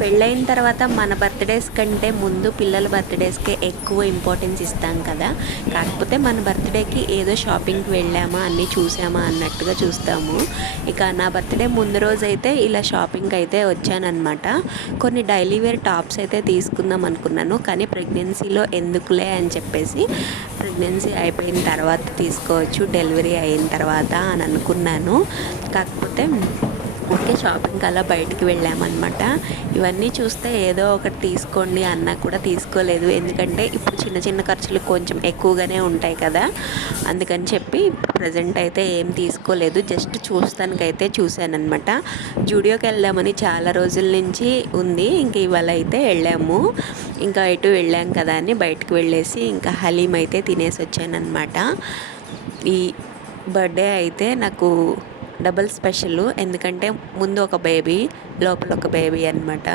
పెళ్ళైన తర్వాత మన బర్త్డేస్ కంటే ముందు పిల్లల బర్త్డేస్కే ఎక్కువ ఇంపార్టెన్స్ ఇస్తాం కదా. కాకపోతే మన బర్త్డేకి ఏదో షాపింగ్కి వెళ్ళామా అన్నీ చూసామా అన్నట్టుగా చూస్తాము. ఇక నా బర్త్డే ముందు రోజు అయితే ఇలా షాపింగ్కి అయితే వచ్చానన్నమాట. కొన్ని డైలీ వేర్ టాప్స్ అయితే తీసుకుందాం అనుకున్నాను, కానీ ప్రెగ్నెన్సీలో ఎందుకులే అని చెప్పేసి ప్రెగ్నెన్సీ అయిపోయిన తర్వాత తీసుకోవచ్చు, డెలివరీ అయిన తర్వాత అని అనుకున్నాను. కాకపోతే ఊరికే షాపింగ్కి అలా బయటికి వెళ్ళామన్నమాట. ఇవన్నీ చూస్తే ఏదో ఒకటి తీసుకోండి అన్నా కూడా తీసుకోలేదు, ఎందుకంటే ఇప్పుడు చిన్న చిన్న ఖర్చులు కొంచెం ఎక్కువగానే ఉంటాయి కదా. అందుకని చెప్పి ప్రజెంట్ అయితే ఏం తీసుకోలేదు, జస్ట్ చూస్తానికైతే చూశానన్నమాట. జూడియోకి వెళ్దామని చాలా రోజుల నుంచి ఉంది, ఇంక ఇవాళ అయితే వెళ్ళాము. ఇంకా ఎటు వెళ్ళాం కదా అని బయటకు వెళ్ళేసి ఇంకా హలీం అయితే తినేసి వచ్చానన్నమాట. ఈ బర్త్డే అయితే నాకు డబుల్ స్పెషల్, ఎందుకంటే ముందు ఒక బేబీ, లోపల ఒక బేబీ అనమాట.